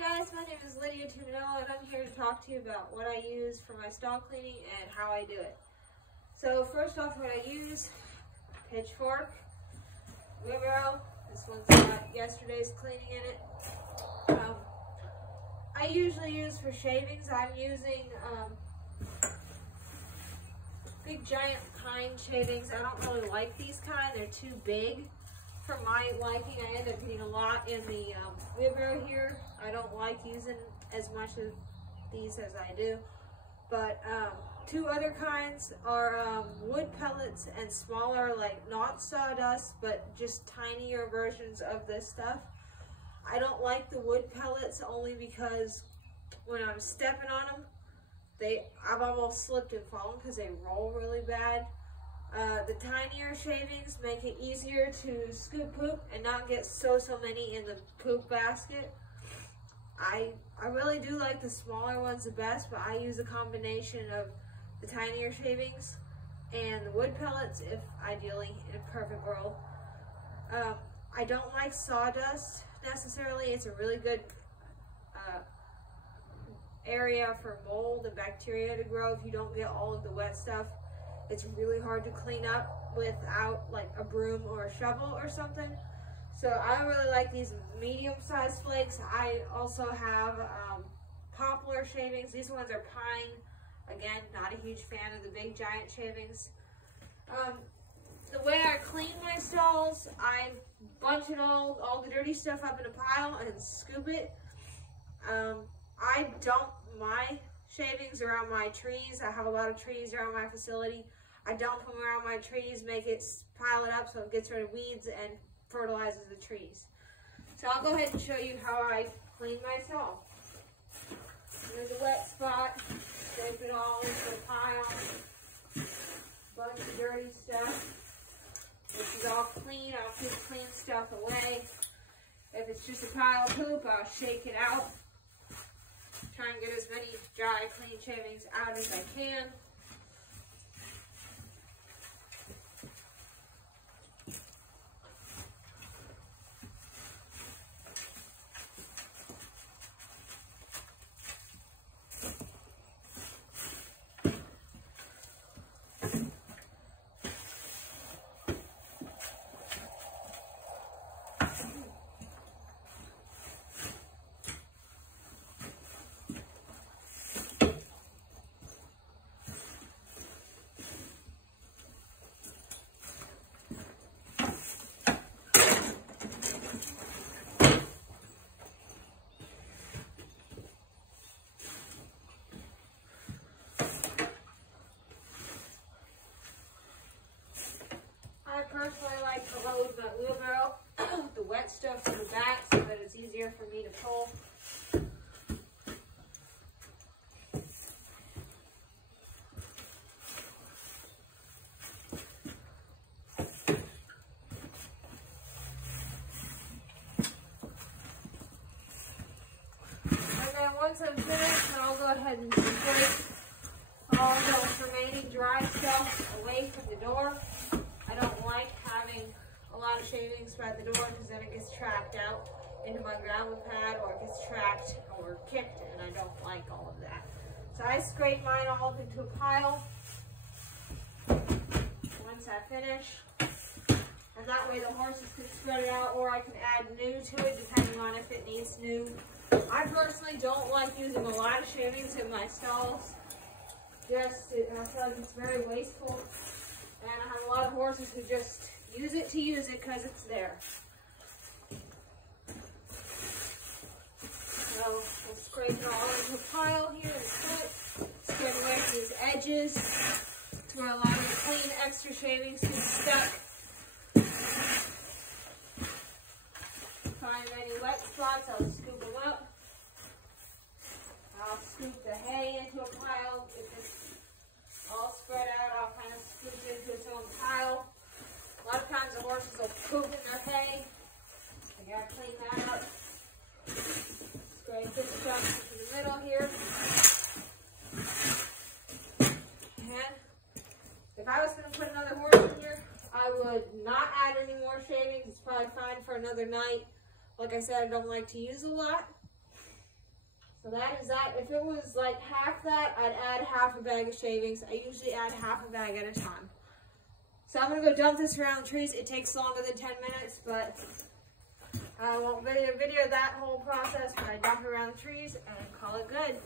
guys, my name is Lydia Tuminella and I'm here to talk to you about what I use for my stall cleaning and how I do it. So first off, what I use: pitchfork, wheelbarrow. This one's got yesterday's cleaning in it. I usually use for shavings, I'm using big giant pine shavings. I don't really like these kind, they're too big. For my liking, I end up getting a lot in the wheelbarrow here. I don't like using as much of these as I do. But two other kinds are wood pellets and smaller, like not sawdust, but just tinier versions of this stuff. I don't like the wood pellets only because when I'm stepping on them, I've almost slipped and fallen because they roll really bad. The tinier shavings make it easier to scoop poop and not get so many in the poop basket. I really do like the smaller ones the best, but I use a combination of the tinier shavings and the wood pellets, if ideally in a perfect world. I don't like sawdust necessarily. It's a really good area for mold and bacteria to grow if you don't get all of the wet stuff. It's really hard to clean up without like a broom or a shovel or something. So I really like these medium-sized flakes. I also have poplar shavings. These ones are pine. Again, not a huge fan of the big giant shavings. The way I clean my stalls, I bunch it all the dirty stuff up in a pile and scoop it. I dump my shavings around my trees. I have a lot of trees around my facility. I dump them around my trees, pile it up so it gets rid of weeds and fertilizes the trees. So I'll go ahead and show you how I clean my stall. There's a wet spot, scrape it all into a pile, bunch of dirty stuff. This is all clean, I'll keep clean stuff away. If it's just a pile of poop, I'll shake it out. Try and get as many dry, clean shavings out as I can. I personally like to load my wheelbarrow, the wet stuff to the back so that it's easier for me to pull. And then once I'm finished, I'll go ahead and scrape all the remaining dry stuff away from the door. I don't like having a lot of shavings by the door because then it gets tracked out into my gravel pad, or it gets tracked or kicked, and I don't like all of that. So I scrape mine all up into a pile once I finish, and that way the horses can spread it out, or I can add new to it depending on if it needs new. I personally don't like using a lot of shavings in my stalls. I feel like it's very wasteful. And I have a lot of horses who just use it because it's there. So we'll scrape it all into a pile here in the foot. Scrape away from these edges to where a lot of the clean extra shavings can be stuck. Find any wet spots, I'll scoop them up. I'll scoop the hay into a pile. If it's all spread out, I'll kind of scoop it into its own pile. A lot of times the horses will poop in their hay. I gotta clean that up. Scrape this stuff into the middle here. And if I was gonna put another horse in here, I would not add any more shavings. It's probably fine for another night. Like I said, I don't like to use a lot. So that is that. If it was like half that, I'd add half a bag of shavings. I usually add half a bag at a time. So I'm gonna go dump this around the trees. It takes longer than 10 minutes, but I won't video that whole process, but I dump it around the trees and call it good.